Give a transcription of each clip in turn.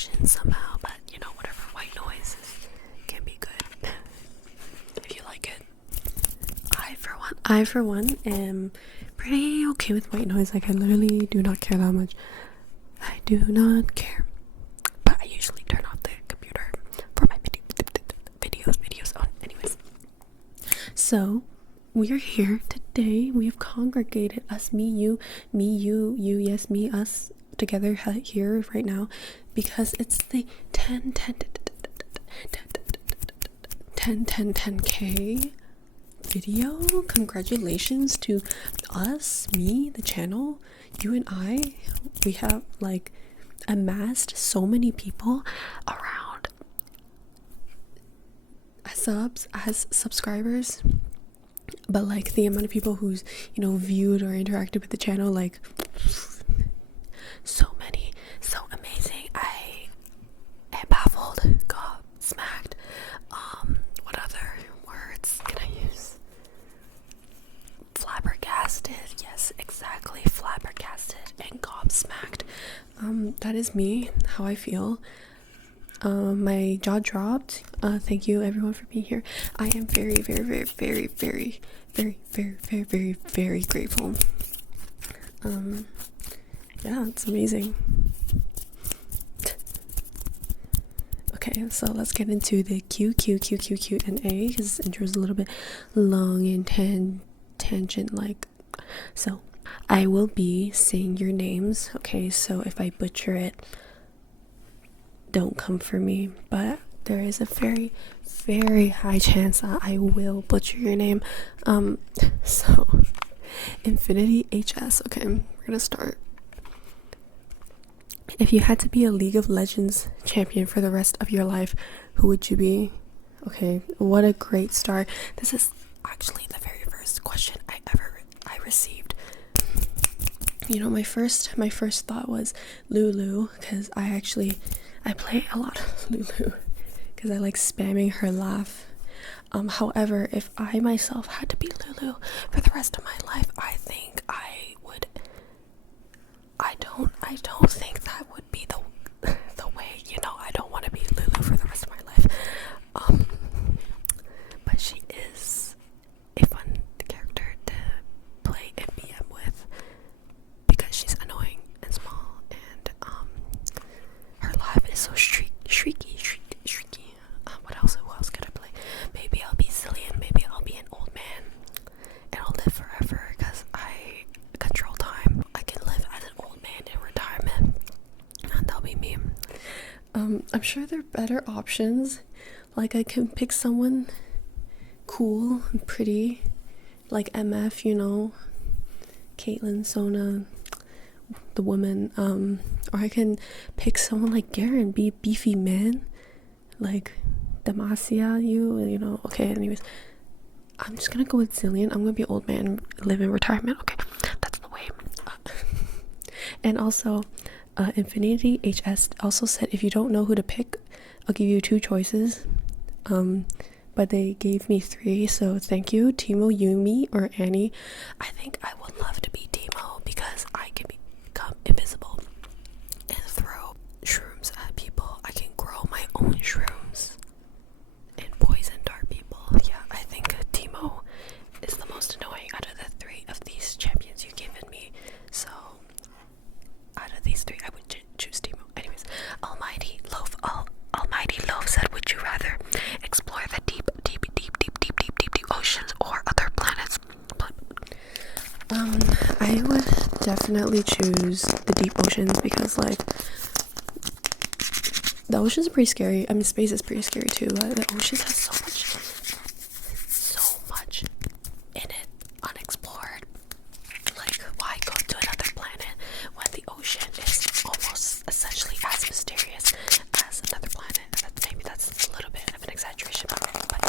fashion somehow, but you know, whatever. White noise can be good if you like it. I for one am pretty okay with white noise. Like, I literally do not care that much. I do not care, but I usually turn off the computer for my videos on. Anyways, so we are here today. We have congregated us, me, you, yes, me, us, together here right now because it's the 10K video. Congratulations to us, me, the channel, you and I. We have like amassed so many people around as subscribers, but like the amount of people who's, you know, viewed or interacted with the channel, like so many, so amazing. I am baffled, gobsmacked. What other words can I use? Flabbergasted. Yes, exactly, flabbergasted and gobsmacked. That is me, how I feel. My jaw dropped. Thank you everyone for being here. I am very grateful. Yeah, it's amazing. Okay, so let's get into the Q and A, because this intro is a little bit long and tangent like. So I will be saying your names, okay? So if I butcher it, don't come for me, but there is a very high chance that I will butcher your name. So Infinity HS. Okay, we're gonna start. If you had to be a League of Legends champion for the rest of your life, who would you be? Okay, what a great start. This is actually the very first question I received. You know, my first thought was Lulu, because I play a lot of Lulu because I like spamming her laugh. However, if I myself had to be Lulu for the rest of my life, I think I would. I don't think that would be the way, you know. I don't want to be Lulu for the rest of my life. But she is a fun character to play MBM with because she's annoying and small, and her laugh is so shrieky. What else? Who else could I play? Maybe I'll be silly, and maybe I'll be an old man, and I'll live forever because I control time. I can live as an old man in retirement, and that'll be me. I'm sure there are better options. Like, I can pick someone cool and pretty, like MF, you know, Caitlyn, Sona, the woman. Or I can pick someone like Garen, be a beefy man, like Demacia, you know. Okay, anyways, I'm just gonna go with Zillion. I'm gonna be an old man, live in retirement. Okay, that's the way. And also, Infinity HS also said, if you don't know who to pick, I'll give you 2 choices. But they gave me 3, so thank you. Timo, Yumi, or Annie. I think I would love to be Timo because I can become invisible and throw shrooms at people. I can grow my own shrooms and poison dart people. Yeah, I think Timo is the most annoying out of the 3 of these champions you've given me. So out of these 3, I would choose Timo. Anyways, Almighty Loaf said, would you rather explore the deep oceans or other planets? I would definitely choose the deep oceans because, like, the oceans are pretty scary. I mean, space is pretty scary too. The oceans have so much in it, unexplored. Like, why go to another planet when the ocean is almost essentially as mysterious as another planet? Maybe that's a little bit of an exaggeration, but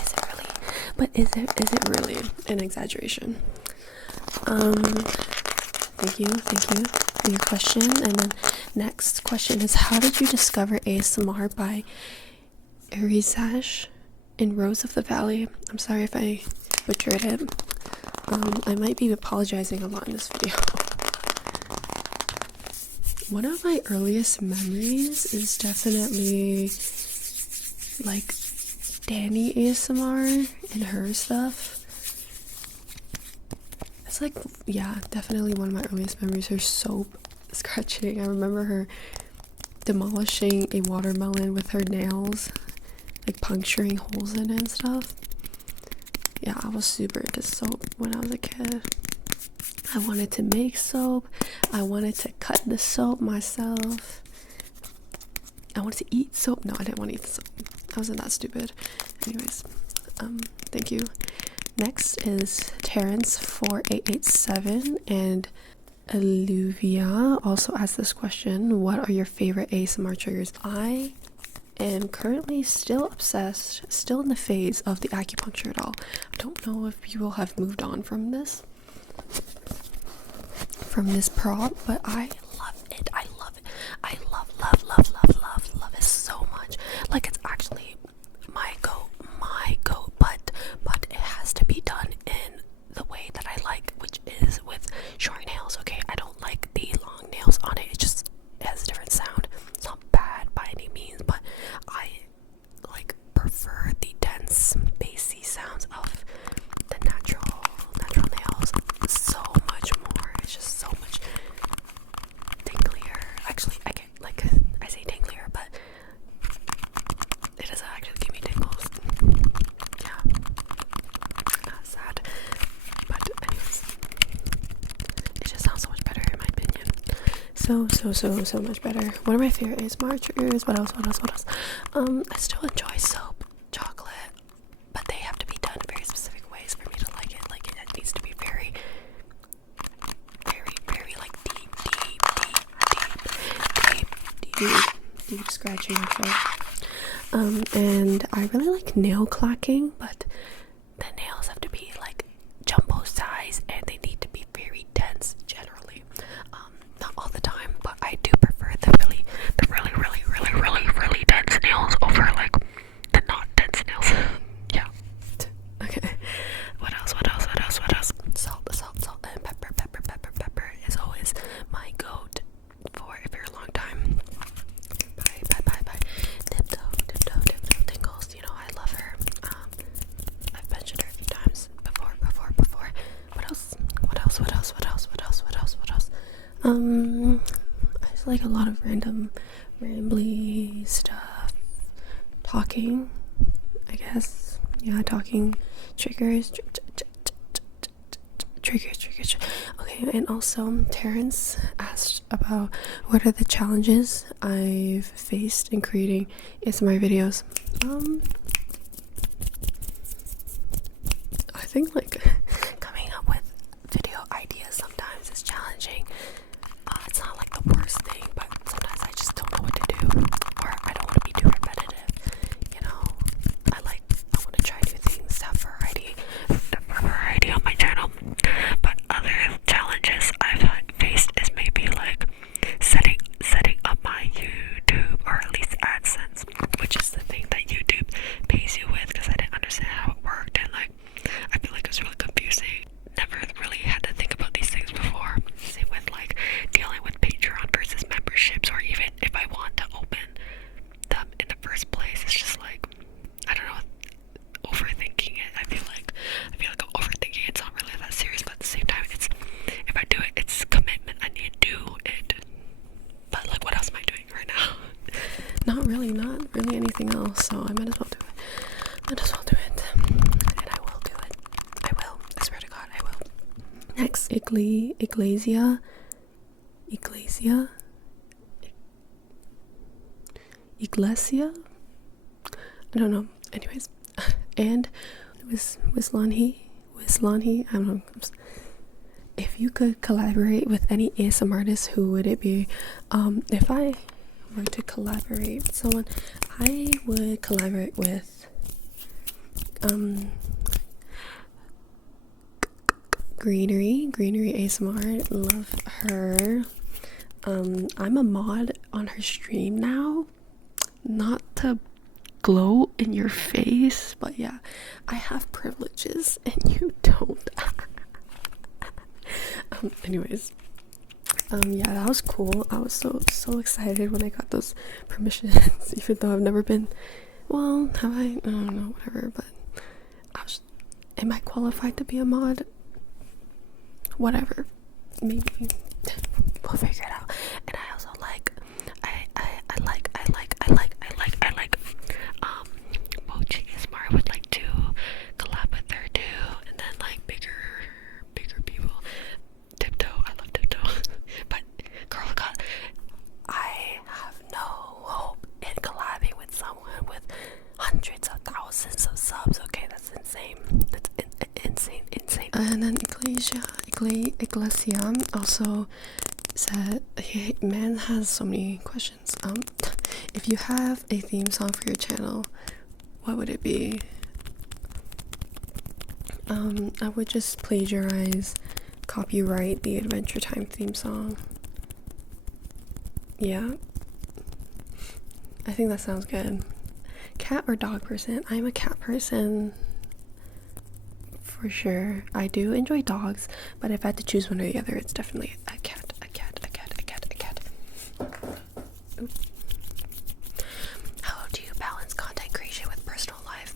is it really? But is it really an exaggeration? Thank you for your question. And then next question is, how did you discover ASMR by Arizash in Rose of the Valley? I'm sorry if I butchered it. I might be apologizing a lot in this video. one of my earliest memories is definitely like Danny ASMR and her stuff. It's like, yeah, definitely one of my earliest memories. Her soap scratching. I remember her demolishing a watermelon with her nails, like puncturing holes in it and stuff. Yeah, I was super into soap when I was a kid. I wanted to make soap. I wanted to cut the soap myself. I wanted to eat soap. No, I didn't want to eat the soap. I wasn't that stupid. Anyways, thank you. Next is Terrence4887, and Olivia also asked this question: what are your favorite ASMR triggers? I am currently still obsessed, still in the phase of the acupuncture doll. I don't know if people have moved on from this prop, but I love it. I love it. I love it so much. Like, it's actually my go, but it has to be done in the way that I like, which is with short nails. Okay, I don't like the long nails on it. It has a different sound. It's not bad by any means, but I like prefer the dense bassy sounds of the natural nails so much more. It's just so much tinglier. Actually, I say tinglier, but it doesn't actually give me tingles. Yeah, sad. But anyways, it just sounds so much better in my opinion. So much better. One of my favorite ASMR triggers. What else? I still enjoy soap, chocolate, but they have to be done in very specific ways for me to like it. Like, it needs to be very like deep scratching. And I really like nail clacking, but the nails have to be like jumbo size and they need to be very dense generally. Not all the time, but I do prefer the really dense nails over like the not dense nails. Yeah. Okay. What else? Salt and pepper is always my goat for a very long time. Bye. Tiptoe Tingles. You know, I love her. I've mentioned her a few times before. What else? I just like a lot of random rambly stuff. Talking, I guess. Yeah, talking triggers. Triggers. Okay, and also Terrence asked about what are the challenges I've faced in creating ASMR videos. I think like coming up with video ideas sometimes is challenging. It's not like the worst thing, but sometimes I just don't know what to do, or I don't want to be too repetitive. You know, I want to try new things, have variety on my channel. But other challenges I've faced is maybe like setting up my YouTube, or at least AdSense, which is the thing that YouTube pays you with, because I didn't understand how it worked, and like I feel like it was really confusing. Never really had to think about these things before. Same with like dealing with Patreon versus memberships, or even if I want to open them in the first place. It's just like, I don't know, overthinking it. I feel like I'm overthinking. It's not really that serious, but at the same time, if I do it, it's commitment. I need to do it. But like, what else am I doing right now? Not really anything else. So I might as well do it. And I will do it. I will. I swear to God, I will. Next, Iglesia. I don't know. Anyways, and Wislanhi. I don't know. If you could collaborate with any ASMR artist, who would it be? If I were to collaborate with someone, I would collaborate with Greenery ASMR. Love her. I'm a mod on her stream now. Not to glow in your face, but yeah, I have privileges and you don't. Anyways, Yeah, that was cool. I was so excited when I got those permissions, even though I've never been. Well, have I? I don't know, whatever. But am I qualified to be a mod? Whatever, maybe we'll figure it out. And I also like, I like Mochi Smart. I would like to collab with her too, and then like bigger people. Tiptoe, I love Tiptoe. But girl, God, I have no hope in collabing with someone with hundreds of thousands of subs. Okay, that's insane. That's insane. And then Iglesia also said, man has so many questions. If you have a theme song for your channel, what would it be? I would just plagiarize, copyright the Adventure Time theme song. Yeah, I think that sounds good. Cat or dog person? I'm a cat person for sure. I do enjoy dogs, but if I had to choose one or the other, it's definitely a cat. Oop. How do you balance content creation with personal life?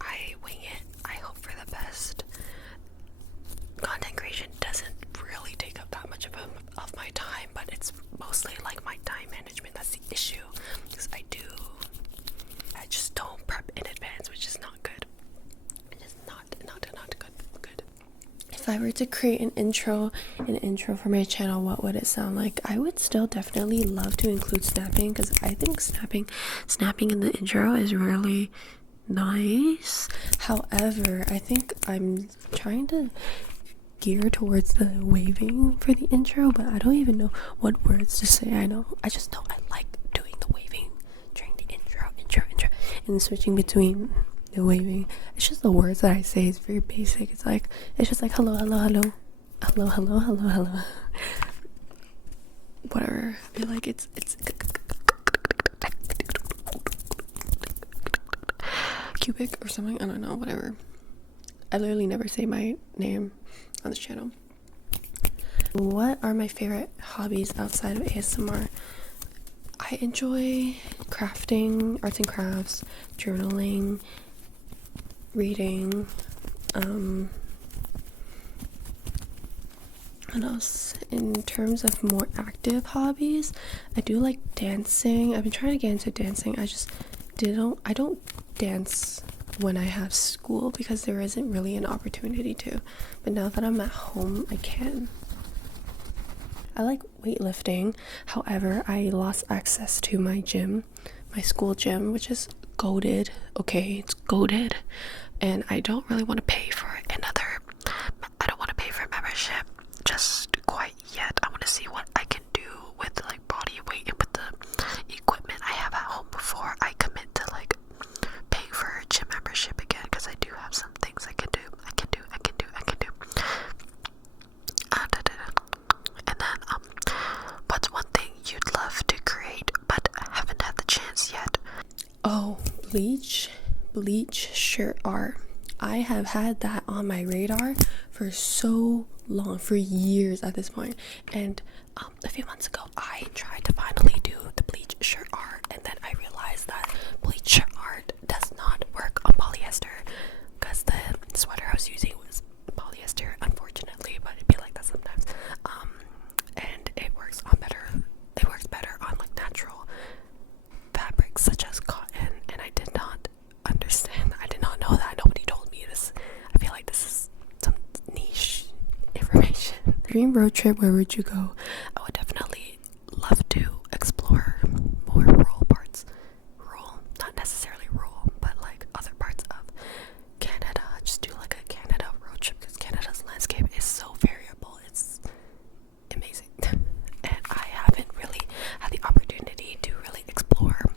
I wing it. I hope for the best. Content creation doesn't really take up that much of my time, but it's mostly like my time management that's the issue, because I just don't prep in advance, which is not good. It is not good. If I were to create an intro for my channel, what would it sound like? I would still definitely love to include snapping, because I think snapping in the intro is really nice. However, I think I'm trying to gear towards the waving for the intro, but I don't even know what words to say. I just know I like doing the waving during the intro, and switching between the waving. It's just the words that I say is very basic. It's just like hello. Whatever. I feel like it's cubic or something. I don't know. Whatever. I literally never say my name on this channel. What are my favorite hobbies outside of ASMR? I enjoy crafting, arts and crafts, journaling, reading. What else? In terms of more active hobbies, I do like dancing. I've been trying to get into dancing. I don't dance when I have school because there isn't really an opportunity to. But now that I'm at home, I can. I like weightlifting. However, I lost access to my gym, my school gym, which is goated. Okay, it's goated. And I don't really want to pay for membership just quite yet. I want to see what I can do with like body weight and with the equipment I have at home before I commit to like paying for a gym membership again, because I do have some things I can do. And then what's one thing you'd love to create but haven't had the chance yet? Oh, bleach shirt art. I have had that on my radar for so long, for years at this point. And a few months ago, I tried to finally do the bleach shirt art, and then I realized that bleach shirt art does not work on polyester, because the sweater I was using was polyester, unfortunately, but it'd be like that sometimes. And it works better on like natural fabrics such as cotton, and I did not know that. Nobody told me this. I feel like this is some niche information. Dream road trip, where would you go? I would definitely love to explore more rural parts. Not necessarily rural, but like other parts of Canada. Just do like a Canada road trip, because Canada's landscape is so variable. It's amazing. And I haven't really had the opportunity to really explore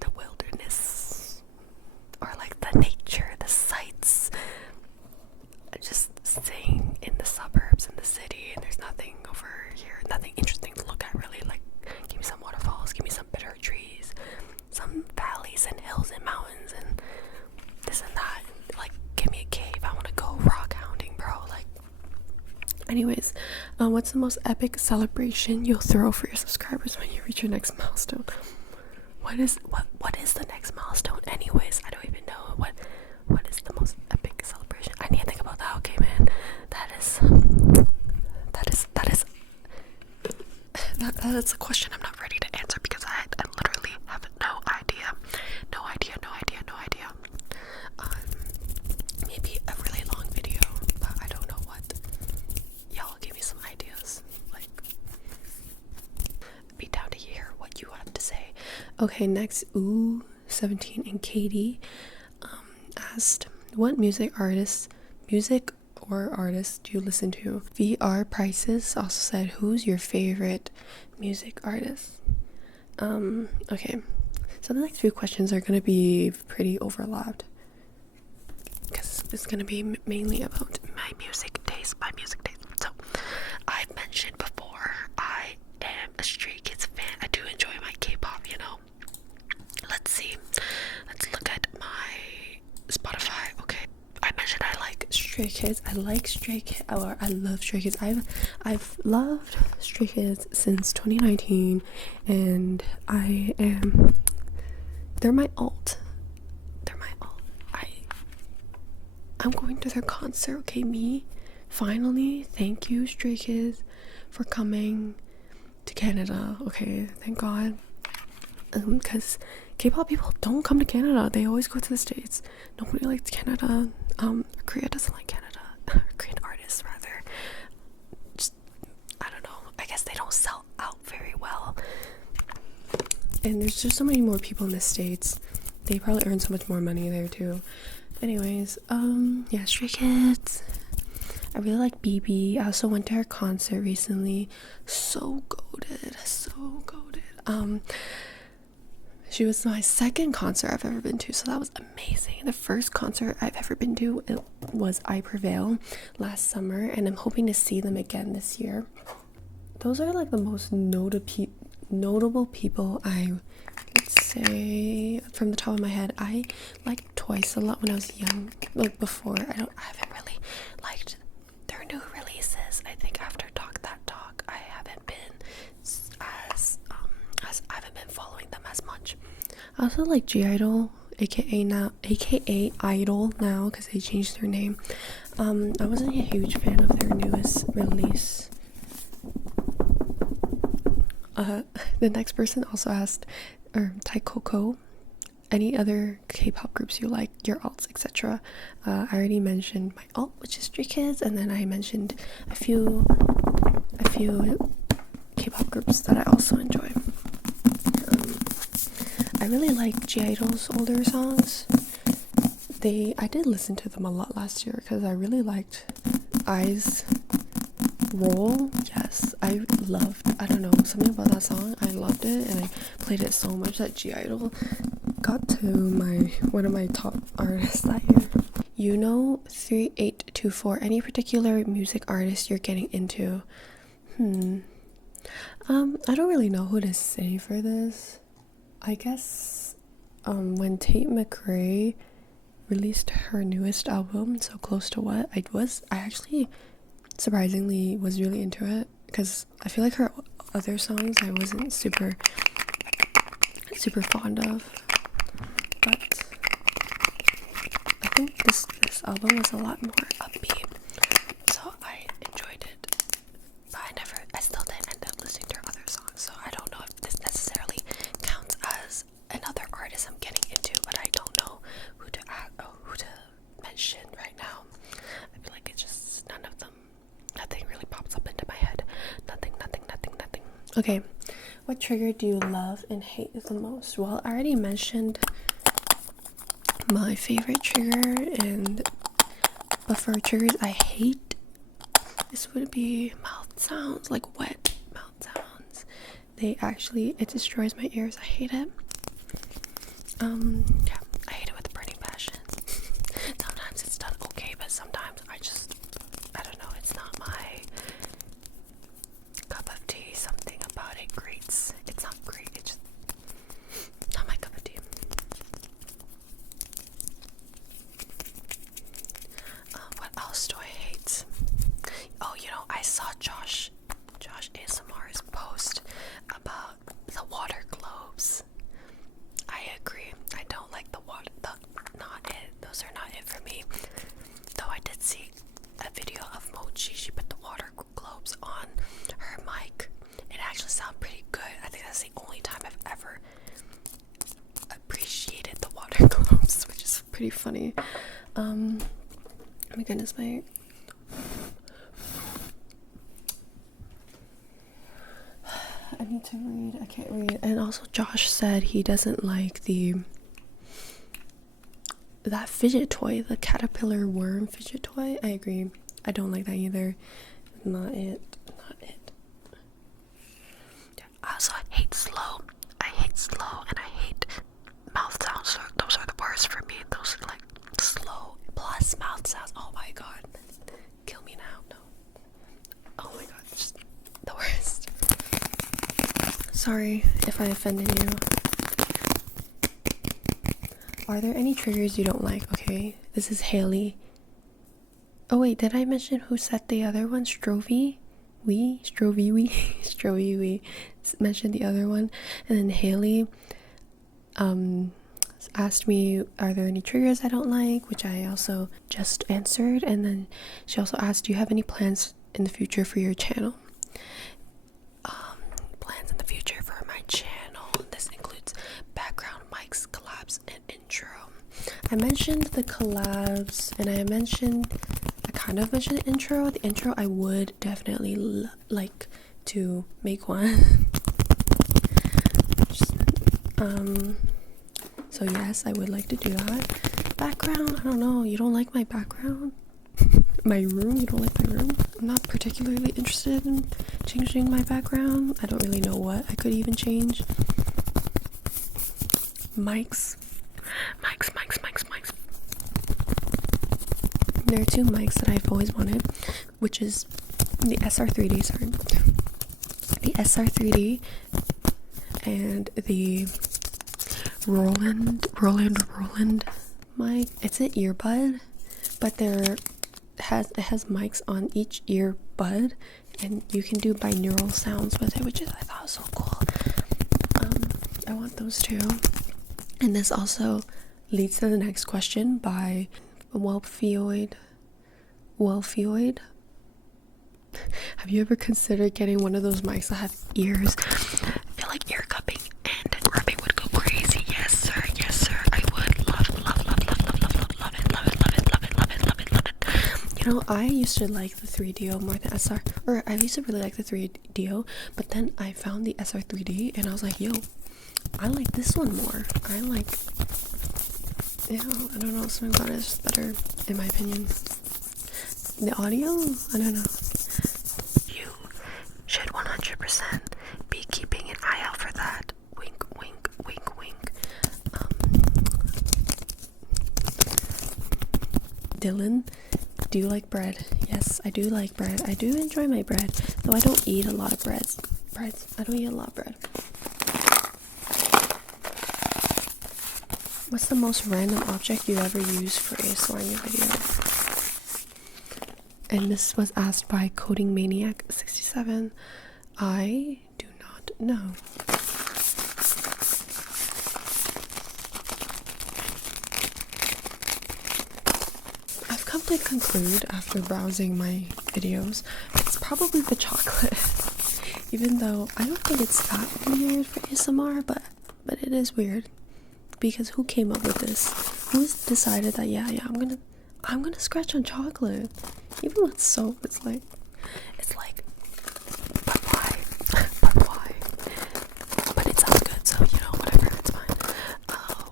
the wilderness or like the nature, the sights. Just staying in the suburbs in the city, and there's nothing over here What's the most epic celebration you'll throw for your subscribers when you reach your next milestone? What is the next milestone anyways? I don't even know what is the most epic celebration. I need to think about that. Okay, man. That's a question I'm not ready to answer because I literally have no idea. Maybe a really long video, but I don't know what. Y'all give me some ideas. Like, be down to hear what you have to say. Okay, next, 17 and Katie asked, what music or artists do you listen to? VR Prices also said, who's your favorite music artist? Okay, so the next few questions are going to be pretty overlapped because it's going to be mainly about my music taste. So I've mentioned before, I am a Stray Kids fan. I do enjoy my K-pop, you know. Let's see, let's look at my Spotify. Okay, I mentioned I like Stray Kids. I love Stray Kids. I've loved Stray Kids since 2019, and they're my alt. I'm going to their concert. Okay, finally, thank you, Stray Kids, for coming to Canada. Okay, thank God. Because K-pop people don't come to Canada. They always go to the States. Nobody likes Canada. Korea doesn't like Canada. Korean artists, rather. Just, I don't know. I guess they don't sell out very well. And there's just so many more people in the States. They probably earn so much more money there, too. Anyways, yeah, Stray Kids. I really like BB. I also went to her concert recently. So goated. She was my second concert I've ever been to, so that was amazing. The first concert I've ever been to, it was I Prevail last summer, and I'm hoping to see them again this year. Those are like the most notable people let's say from the top of my head. I liked Twice a lot when I was young. Like before, I haven't really liked their new releases. I think after Talk That Talk, I haven't been I haven't been following them as much. I also like G-Idol, aka Idol now, because they changed their name. I wasn't a huge fan of their newest release. The next person also asked, Taikoko, any other K-pop groups you like, your alts, etc. I already mentioned my alt, which is Stray Kids, and then I mentioned a few K-pop groups that I also enjoy. I really like G-Idol's older songs. I did listen to them a lot last year because I really liked Eyes Roll. Yes, I don't know, something about that song. I loved it, and I played it so much that G-Idol got to one of my top artists that year. 3824, any particular music artist you're getting into? I don't really know who to say for this. I guess when Tate McRae released her newest album, So Close to What, I actually surprisingly was really into it, because I feel like her other songs I wasn't super fond of, but I think this album was a lot more upbeat, so I enjoyed it. But I still didn't end up listening to her other songs, so I don't know if this necessarily counts as another artist I'm getting into, but I don't know who to mention right now. I feel like it's just none of them. Nothing really pops up into my head. Nothing. Okay, what trigger do you love and hate the most? Well, I already mentioned my favorite trigger, but for triggers I hate, this would be mouth sounds, like wet mouth sounds. It destroys my ears. I hate it. Yeah, I hate it with a burning passion. Sometimes it's done okay, but sometimes I don't know, it's not my cup of tea. Something about it grates. It's not great, it's just not my cup of tea. What else do I hate? Oh, I saw Josh she put the water globes on her mic. It actually sounded pretty good. I think that's the only time I've ever appreciated the water globes, which is pretty funny. Oh my goodness, I need to read. I can't read. And also Josh said he doesn't like that fidget toy, the caterpillar worm fidget toy. I agree. I don't like that either. Not it. I also hate slow. I hate slow and I hate mouth sounds. Those are the worst for me. Those are like slow plus mouth sounds. Oh my god. Kill me now. No. Oh my god. Just the worst. Sorry if I offended you. Are there any triggers you don't like? Okay, this is Haley. Oh wait, did I mention who said the other one? Strovie mentioned the other one. And then Haley asked me, are there any triggers I don't like, which I also just answered. And then she also asked, do you have any plans in the future for your channel? Plans in the future for my channel, this includes background mics, collabs, and intro. I mentioned the collabs, and I kind of mentioned the intro. The intro, I would definitely like to make one. So yes, I would like to do that. Background, I don't know. You don't like my background? My room? You don't like my room? I'm not particularly interested in changing my background. I don't really know what I could even change. Mics. There are two mics that I've always wanted, which is the SR3D, the SR3D and the Roland mic. It's an earbud, but it has mics on each earbud, and you can do binaural sounds with it, which I thought was so cool. I want those too. And this also leads to the next question by Welfioid. Have you ever considered getting one of those mics that have ears? I feel like ear cupping and rubbing would go crazy. Yes sir, I would love it. You know, I used to like the 3DO more than SR, or I used to really like the 3DO, but then I found the SR3D and I was like, yo, I like this one more. I don't know, something about it is just better in my opinion. The audio? I don't know. You should 100% be keeping an eye out for that. Wink, wink, wink, wink. Dylan, do you like bread? Yes, I do like bread. I do enjoy my bread, though I don't eat a lot of breads. I don't eat a lot of bread. What's the most random object you ever used for ASMR in your video? And this was asked by Coding Maniac 67. I do not know. I've come to conclude after browsing my videos, it's probably the chocolate. Even though I don't think it's that weird for ASMR, but it is weird. Because who came up with this? Who's decided that I'm gonna scratch on chocolate? Even with soap, it's like, but why? But it sounds good, so whatever, it's fine.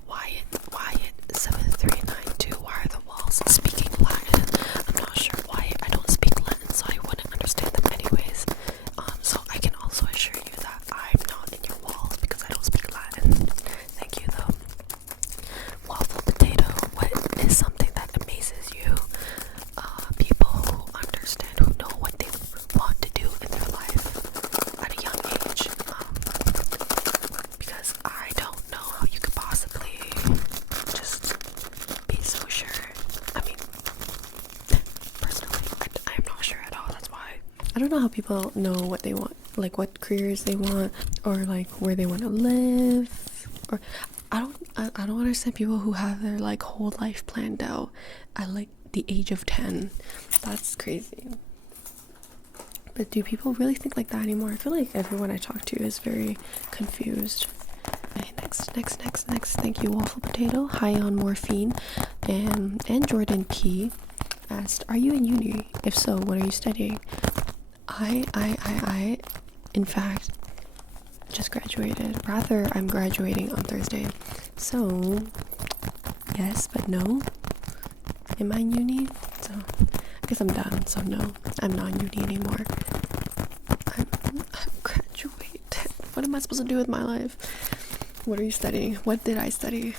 Wyatt 7392. Why are the walls speaking Latin? I'm not sure why. I don't speak Latin, so I wouldn't understand them anyways. So I can also assure you that I'm not in your walls because I don't speak Latin. Thank you though. Waffle potato. What is something that amazes you? People who understand, who know what they want to do in their life at a young age. Because I don't know how you could possibly just be so sure. I mean, personally, I'm not sure at all. That's why I don't know how people know what they want, like what careers they want, or like where they want to live, or I don't understand people who have their like whole life planned out at like the age of 10. That's crazy. But do people really think like that anymore? I feel like everyone I talk to is very confused. Okay, next. Thank you, Waffle Potato. High on morphine. And Jordan P asked, "Are you in uni? If so, what are you studying?" I, in fact, just graduated. Rather, I'm graduating on Thursday. So, yes, but no. Am I in uni? So, I guess I'm done. So no, I'm not in uni anymore. I'm graduated. What am I supposed to do with my life? What are you studying? What did I study?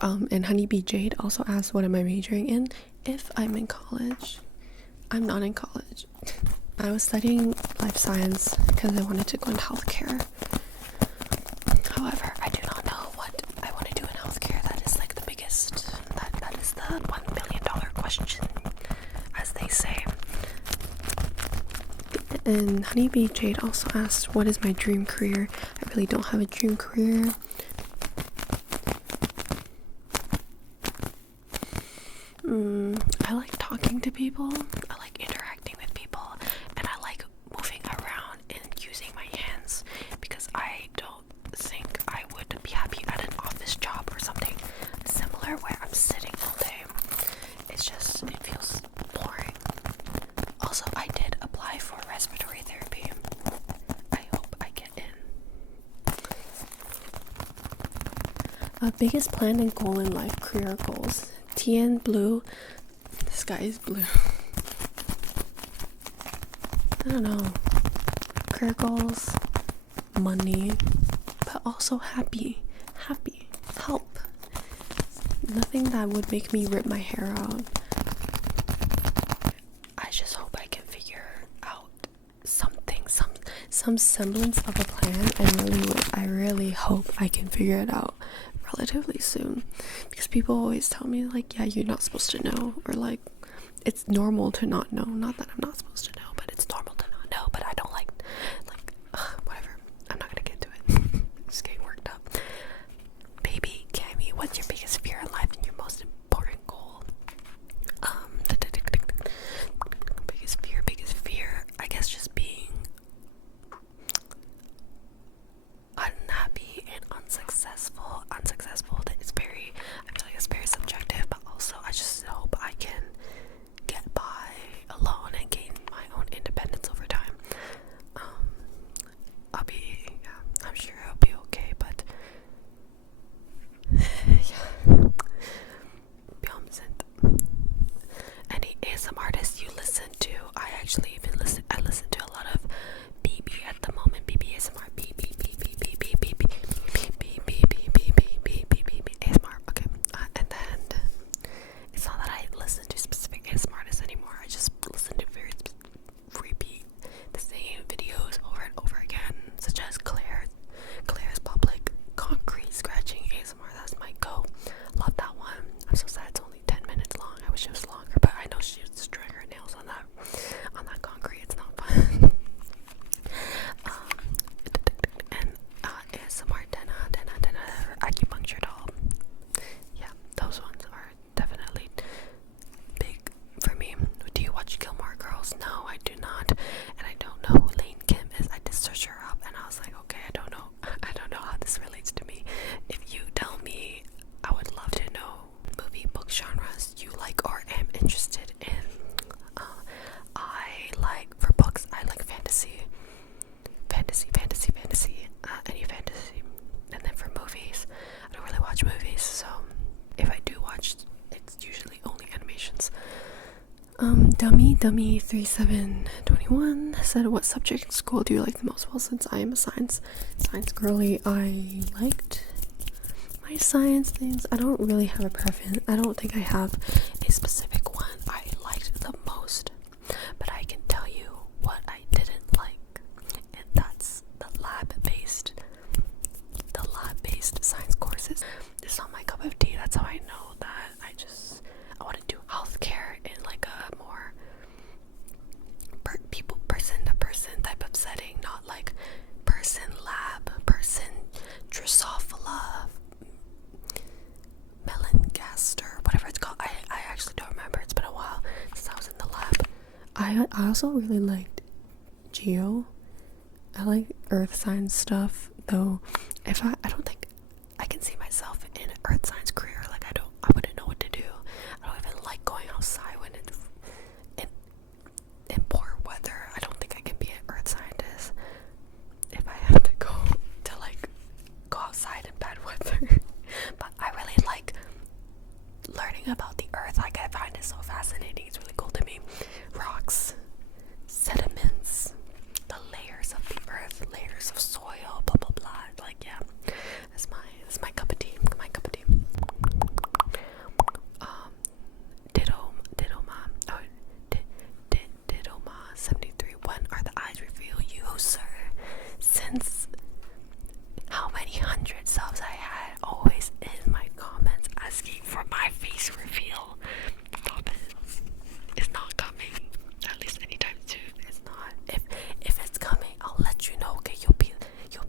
And Honeybee Jade also asked, what am I majoring in? If I'm in college. I'm not in college. I was studying life science because I wanted to go in healthcare. However, I do not know what I want to do in healthcare. That is like the biggest, that is the $1 million question, as they say. And Honeybee Jade also asked, what is my dream career? I really don't have a dream career. I like talking to people. I like interacting with people. And I like moving around and using my hands, because I don't think I would be happy at an office job or something similar where I'm sitting all day. It's just, it feels boring. Also, I did apply for respiratory therapy. I hope I get in. Biggest plan and goal in life, career goals. TN blue. The sky is blue. I don't know. Career goals, money, but also happy. Help. Nothing that would make me rip my hair out. I just hope I can figure out something, some semblance of a plan. I really hope I can figure it out relatively soon, because people always tell me like, yeah, you're not supposed to know, or like it's normal to not know. Not that I'm not supposed to know, but it's normal to not know. But I don't like whatever. I'm not gonna get into it. Just getting worked up. Baby Cammy, what's your biggest fear in life and your most important goal? Biggest fear, I guess just being unhappy and unsuccessful. It's very, I feel like it's very subjective, but also I just hope I can get by alone and gain my own independence over time. I'm sure I'll be okay, but yeah. Any ASM artists you listen to? I listen to a lot of BB at the moment. BB ASMR. ASMR. Okay. And then it's not that I listen to specific ASMR artists anymore. I just listen to repeat the same videos over and over again, such as Claire's Public Concrete Scratching ASMR. That's my go. Love that one. I'm so sad it's only 10 minutes long. I wish it was longer, but I know she was destroying her nails on that concrete. It's not fun. And ASMR acupuncture doll. Yeah, those ones are definitely big for me. Do you watch Gilmore Girls? No, I do not. And I don't know who Lane Kim is. I did search her up and I was like, okay, I don't know how this relates to me. If you tell me, I would love to know movie, book genres you like or am interested in. For books, I like fantasy. Any fantasy. And then for movies, I don't really watch movies, so if I do watch, it's usually only animations. Dummy 3721 said, what subject in school do you like the most? Well, since I am a science girly, I liked my science things. I don't really have a preference. I don't think I have a specific one I liked the most, but I can tell you what I didn't like, and that's the lab-based science courses. It's not my cup of tea. That's how I know that I want to do healthcare in like a more person to person type of setting, not like person lab, person Drosophila, Melanogaster, whatever it's called. I actually don't remember. It's been a while since I was in the lab. I also really liked Geo. I like earth sign stuff, though. I don't think I can see myself in an earth signs career. Like I wouldn't know what to do. I don't even like going outside when it's in poor weather. I don't think I can be an earth scientist if I have to go outside in bad weather. But I really like learning about the earth. Like, I find it so fascinating. It's really cool to me. Rocks, sediments, the layers of the earth, layers of soil, blah blah blah. Like, yeah, that's my cup of tea. My cup of tea. Ditto ma 73. When are the eyes reveal you, sir? Since how many hundred subs I had, always in my comments asking for my face reveal. Stop it. It's not coming. At least anytime soon. It's not. If it's coming, I'll let you know. Okay, you'll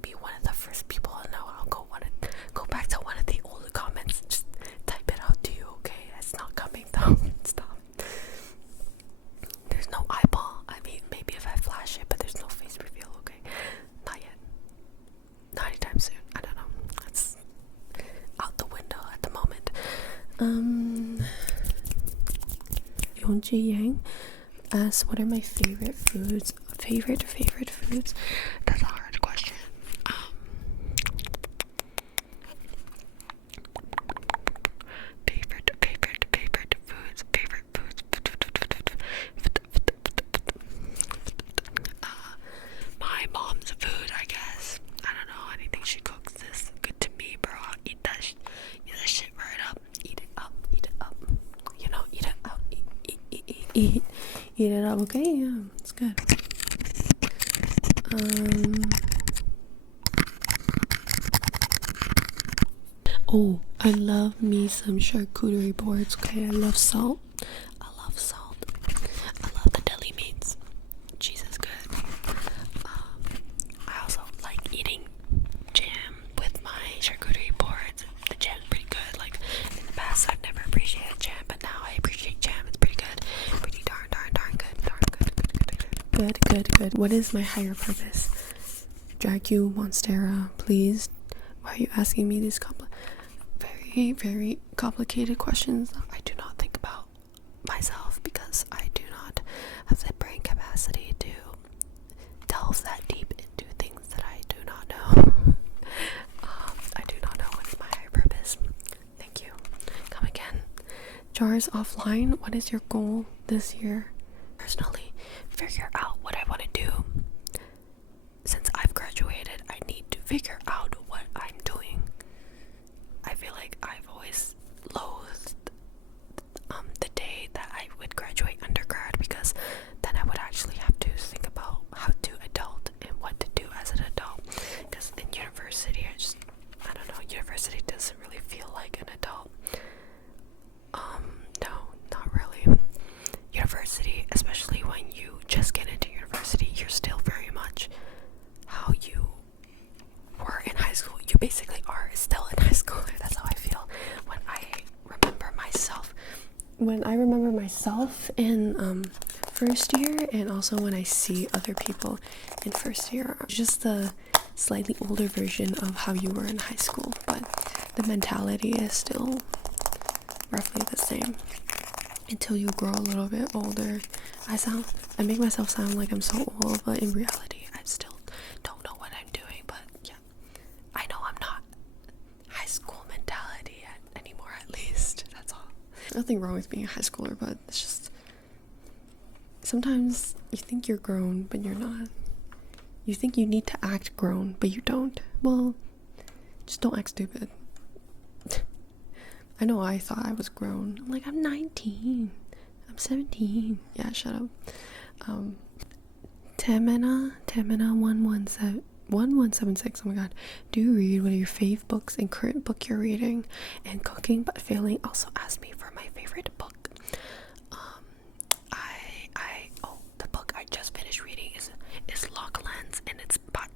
be one of the first people to know. I'll go back to one of the older comments. Just type it out to you. Okay, it's not coming though. Stop. There's no eyeball. I mean, maybe if I flash it, but there's no face reveal. Okay, not yet. Not anytime soon. I don't know. It's out the window at the moment. Yongji Yang asks, what are my favorite foods? Favorite foods? That's a hard question. Favorite foods. My mom's food, I guess. I don't know, anything she cooks is good to me, bro. I'll eat that shit right up. Eat it up. You know, eat it up. Eat it up, okay? Yeah, it's good. Oh, I love me some charcuterie boards, okay? I love salt. I love the deli meats. Cheese is good. I also like eating jam with my charcuterie boards. The jam's pretty good. Like, in the past, I've never appreciated jam, but now I appreciate jam. It's pretty good. Pretty darn good. What is my higher purpose? Drag you, Monstera, please. Why are you asking me these very complicated questions? I do not think about myself because I do not have the brain capacity to delve that deep into things that I do not know. I do not know what is my higher purpose. Thank you. Come again. Jars offline. What is your goal this year? Personally, figure out what I want to do. Since I've graduated, I need to figure out what I'm doing. I feel like I've always loathed the day that I would graduate undergrad, because then I would actually have to think about how to adult and what to do as an adult. Because in university, I don't know, university doesn't really feel like an adult. No, not really. University, especially when you just get into university, you're still very much how you were in high school. You basically are still in high school. That's how I feel when I remember myself. When I remember myself in first year, and also when I see other people in first year, just the slightly older version of how you were in high school, but the mentality is still roughly the same until you grow a little bit older. I make myself sound like I'm so old, but in reality, I still don't know what I'm doing. But yeah, I know I'm not high school mentality anymore, at least. That's all. Nothing wrong with being a high schooler, but it's just sometimes you think you're grown, but you're not. You think you need to act grown, but you don't. Well, just don't act stupid. I know I thought I was grown. I'm like, I'm 19. I'm 17. Yeah, shut up. Tamina 1176. Oh my god. Do you read? What are your fave books and current book you're reading? And cooking but failing also asked me for my favorite book. The book I just finished reading is Lock Lens, and it's by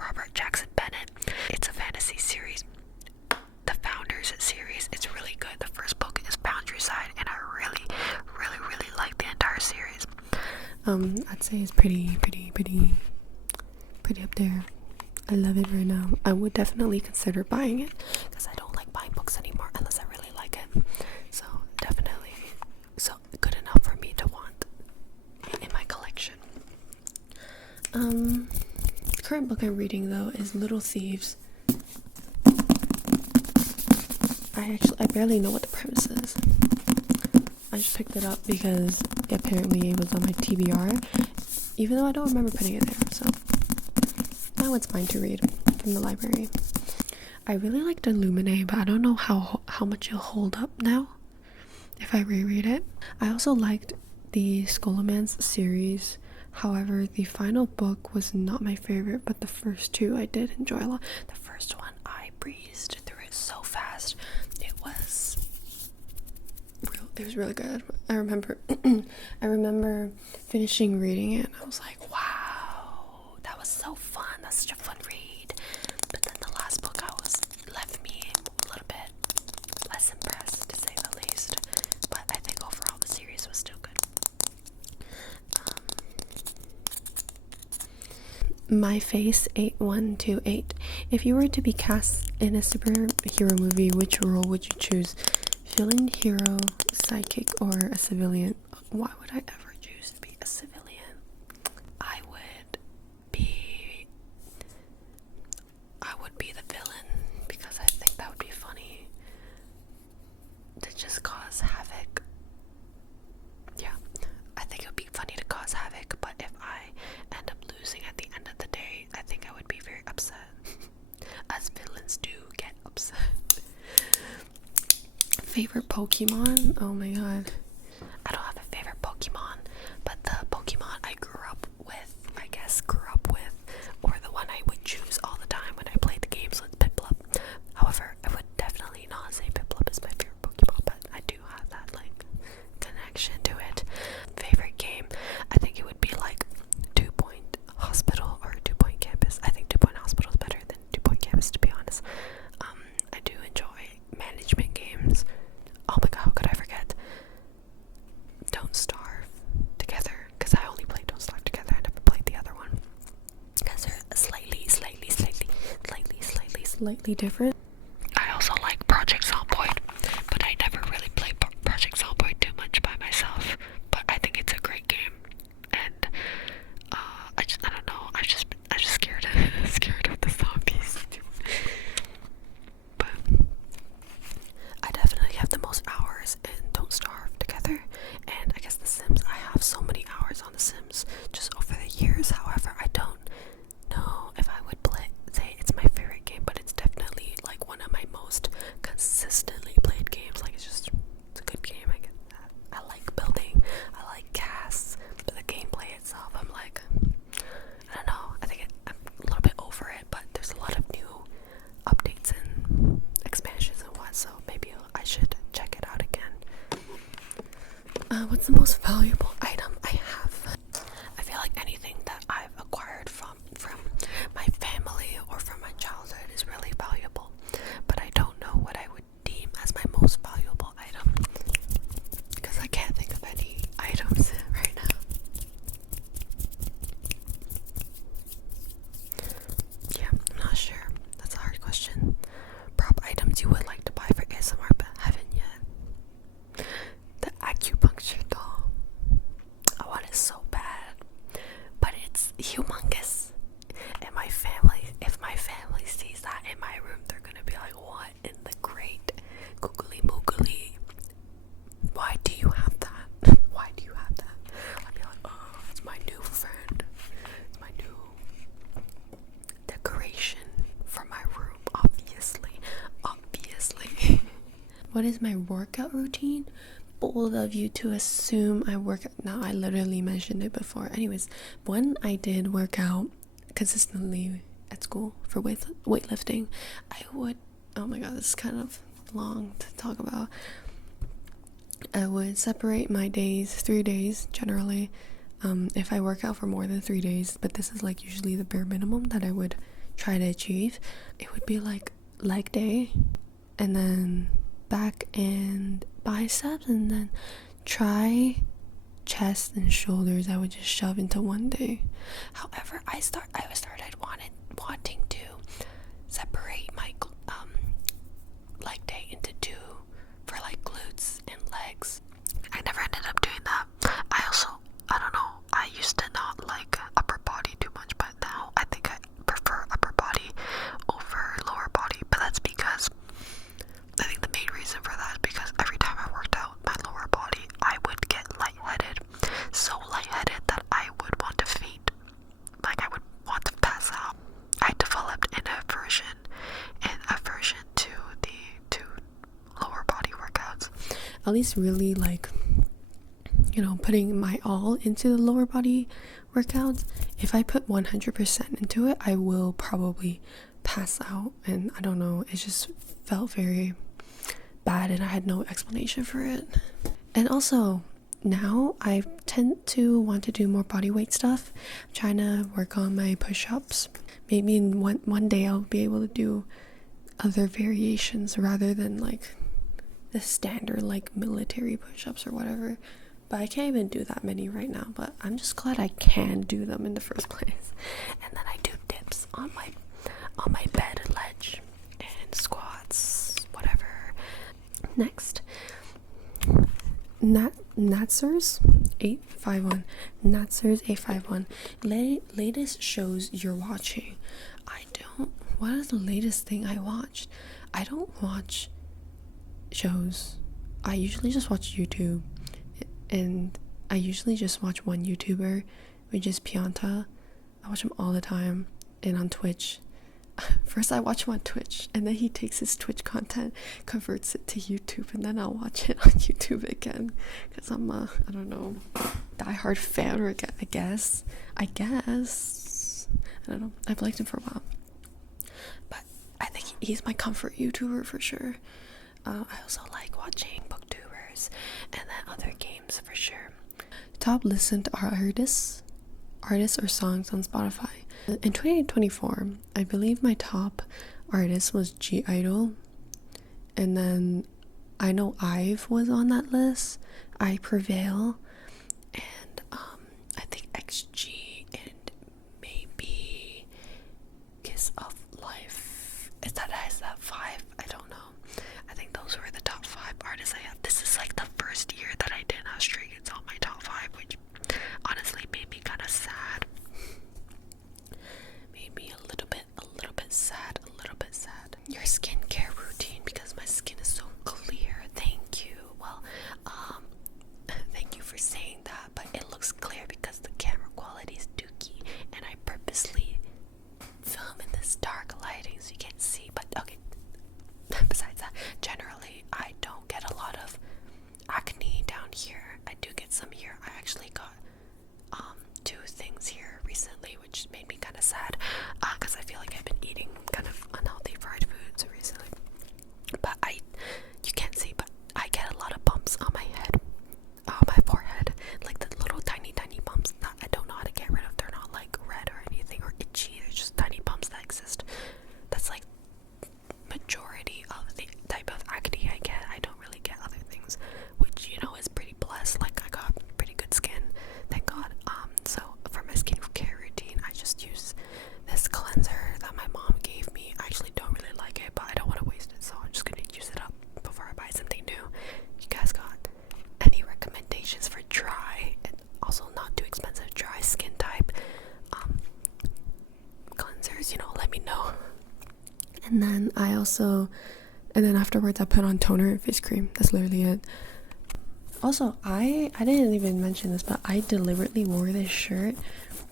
Robert Jackson Bennett. It's a fantasy series. The Founders series. It's really good. The first book is Boundary Side, and I really like the entire series. I'd say it's pretty up there. I love it right now. I would definitely consider buying it because I don't like buying books anymore unless I really like it. So definitely, so good enough for me to want in my collection. The current book I'm reading though is Little Thieves. I barely know what the premise is. I just picked it up because apparently it was on my TBR, even though I don't remember putting it there. So now it's mine to read from the library. I really liked Illuminate, but I don't know how much it'll hold up now if I reread it. I also liked the Scholomance series. However, the final book was not my favorite, but the first two I did enjoy a lot. The first one, I breezed through it so fast. It was really good. I remember finishing reading it and I was like, wow, that was so fun. That's such a fun read. But then the last book left me a little bit less impressed, to say the least. But I think overall the series was still good. My Face 8128. If you were to be cast in a superhero movie, which role would you choose? Villain, hero, sidekick, or a civilian? Why would I ever choose to be a civilian? I would be the villain because I think that would be funny to just cause havoc. Yeah, I think it would be funny to cause havoc, but if I end up losing at the end of the day, I think I would be very upset. As villains do get upset. Favorite Pokemon? Oh my god. I don't have a favorite Pokemon, but the Pokemon I grew up with, or the one I would choose all the time when I played the games, was Piplup. However, I would definitely not say Piplup is my favorite Pokemon, but I do have that like connection to it. Favorite game? I think it would be like 2 Point Hospital or 2 Point Campus. I think 2 Point Hospital is better than 2 Point Campus, to be honest. I do enjoy management games. Oh my god, how could I forget Don't Starve Together? Because I only played Don't Starve Together. I never played the other one because they're slightly different. I also like Project Zomboid, but I never really played Project Zomboid too much by myself. But I think it's a great game, and I don't know. I'm just scared of the zombies. But I definitely have the most hours in Don't Starve Together, and I guess The Sims. I have so many hours on The Sims just over the years. However, I don't know if I would say it's my favorite game, but it's definitely like one of my most consistently played games. Like it's a good game. I get that. I like building. I like casts, but the gameplay itself, I'm like, I don't know. I think I'm a little bit over it, but there's a lot of new updates and expansions and what, so maybe I should check it out again. What's the most valuable item I have? I feel like anything that I've acquired from my family or from my childhood is really valuable, but I don't know what I would deem as my most valuable item because I can't think of any items right now. Yeah, I'm not sure. That's a hard question. Prop items you would like to buy for ASMR but haven't yet. The acupuncture doll. I want it so bad, but it's humongous. And if my family sees that in my room, they're gonna be like, what in the great googly moogly? Why do you have that? Why do you have that? I'd be like, oh, it's my new friend. It's my new decoration for my room, obviously. What is my workout routine? Bold of you to assume I work out. Now, I literally mentioned it before. Anyways, when I did work out consistently at school for weightlifting, I would, oh my god, this is kind of long to talk about. I would separate my days, 3 days generally, if I work out for more than 3 days, but this is like usually the bare minimum that I would try to achieve. It would be like leg day, and then back and biceps, and then try chest and shoulders I would just shove into one day. However, I started wanting to separate my leg day into two for like glutes and legs. I never ended up doing that. I don't know, I used to not like upper body too much, but now I think I prefer upper body over lower body. But that's because I think the main reason for that is because every time I worked out my lower body, I would get lightheaded. So lightheaded that I would want to faint. Like I would want to pass out. I developed an aversion to the two lower body workouts. At least really like, you know, putting my all into the lower body workouts. If I put 100% into it, I will probably pass out, and I don't know, it just felt very bad and I had no explanation for it. And also now I tend to want to do more body weight stuff. I'm trying to work on my push-ups. Maybe in one day I'll be able to do other variations rather than like the standard like military push-ups or whatever. But I can't even do that many right now, but I'm just glad I can do them in the first place. And then I do dips on my bed ledge and squats, whatever. Next, Natsers 851. Natsers 851. Latest shows you're watching. What is the latest thing I watched? I don't watch shows. I usually just watch YouTube. And I usually just watch one YouTuber, which is Pianta. I watch him all the time. And on Twitch. First I watch him on Twitch, and then he takes his Twitch content, converts it to YouTube, and then I'll watch it on YouTube again. Because I'm a, I don't know, diehard fan, or I guess. I don't know. I've liked him for a while. But I think he's my comfort YouTuber for sure. I also like watching booktubers and then other games for sure. Top listened artists or songs on Spotify. In 2024, I believe my top artist was G-Idol, and then I know IVE was on that list, I Prevail, and I think XG, and maybe Kiss of Life. Is that 5? I don't know. I think those were the top 5 artists I have. This is like the first year that I didn't have Stray Kids on my top 5, which honestly made me kind of sad. Made me a little bit sad. Your skincare routine, because my skin is so clear. Thank you. Well, thank you for saying that, but it looks clear because the camera quality is dookie, and I purposely film in this dark lighting so you can't see. But okay. Besides that, generally I don't get a lot of acne down here. I do get some here. I actually got 2 things here recently, which made me kind of sad, because I feel like I've been eating kind of unhealthy fried foods recently. But you can't see, but I get a lot of bumps on my head, on my forehead, like the little tiny bumps that I don't know how to get rid of. They're not like red or anything or itchy. They're just tiny bumps that exist. That's like majority of the type of acne I get. I don't really get other things, which, you know, is pretty blessed. Like, I got pretty good skin, thank God. So for my skincare routine, I just use this cleanser that my mom gave me. I actually don't really like it, but I don't want to waste it, so I'm just gonna use it up before I buy something new. You guys got any recommendations for dry and also not too expensive dry skin type cleansers? You know, let me know. And then afterwards I put on toner and face cream. That's literally it. Also, I didn't even mention this, but I deliberately wore this shirt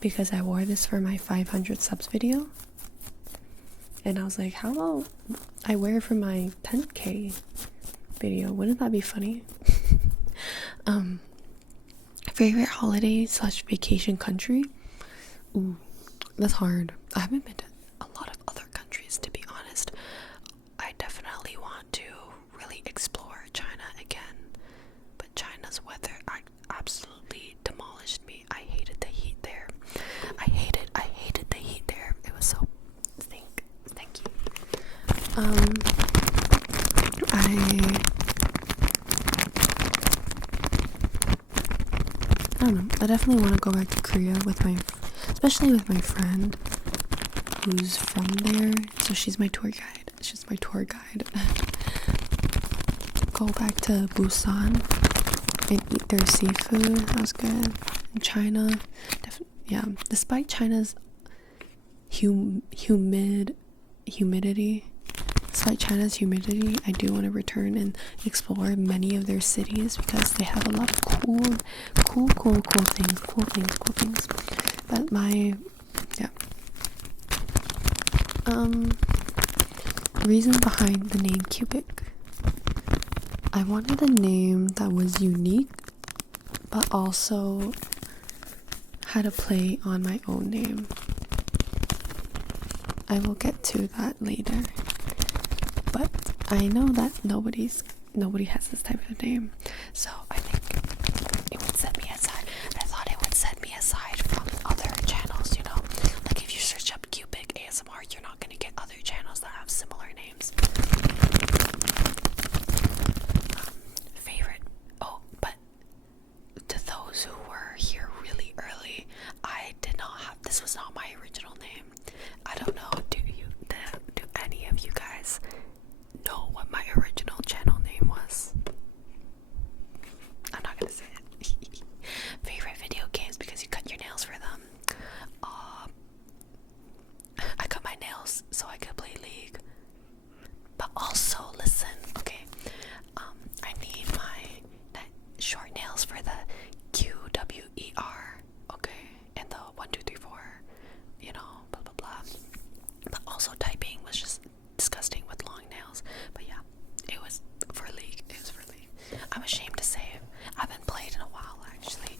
because I wore this for my 500 subs video. And I was like, how about I wear it for my 10k video? Wouldn't that be funny? Favorite holiday / vacation country? Ooh, that's hard. I haven't been to a lot of other countries, to be honest. I definitely want to really explore China again, but China's weather absolutely demolished me. I hated the heat there. I hated the heat there. It was so stinky. don't know. I definitely want to go back to Korea with especially with my friend who's from there. So she's my tour guide. Go back to Busan and eat their seafood. That was good. In China, yeah. Despite China's humidity, I do want to return and explore many of their cities because they have a lot of cool things. But reason behind the name Cubic. I wanted a name that was unique, but also had a play on my own name. I will get to that later. But I know that nobody has this type of name, so I think it would set me aside. I thought it would set me aside from other channels, you know? Like if you search up Cubic ASMR, you're not gonna get other channels that have similar names. Favorite. Oh, but to those who were here really early, this was not my original name. I don't know, do any of you guys know what my original channel name was? I'm not gonna say it. Favorite video games because you cut your nails for them. I cut my nails so I could play League. But also, listen, okay, I need my short nails for the QWER, okay, and the 1, 2, 3, 4, you know, blah blah blah. But also typing was just disgusting with long nails. But yeah, it was for League. I'm ashamed to say it. I haven't played in a while actually.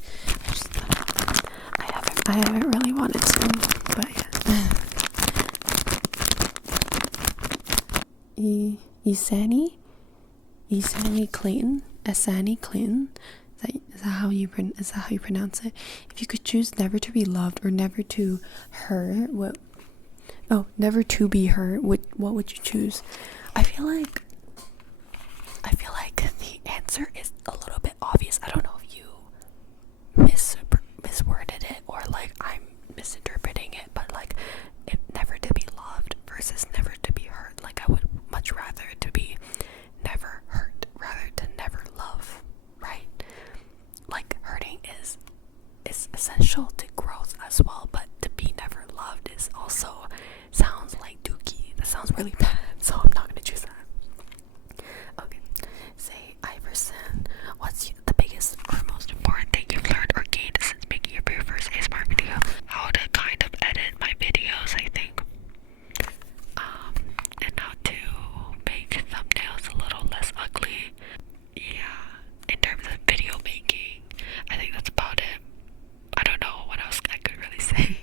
I haven't really wanted to, but yeah. Isani Clayton. Is that how you pronounce it? If you could choose never to be loved or never to hurt, never to be hurt, what would you choose? I feel like the answer is a little bit obvious. I don't know if you misworded it or like I'm misinterpreting it, but like if never to be loved versus never to be hurt, like I would much rather to be never hurt rather to never love, right? Like hurting is essential to growth as well, but to be never loved is also sounds like dookie. That sounds really bad, so I'm not gonna choose that. Okay, say Iverson, what's the biggest or most important thing you've learned or gained since making your very first ASMR video? How to kind of edit my videos, I think. And how to make thumbnails a little less ugly. Yeah, in terms of video making, I think that's about it. I don't know what else I could really say.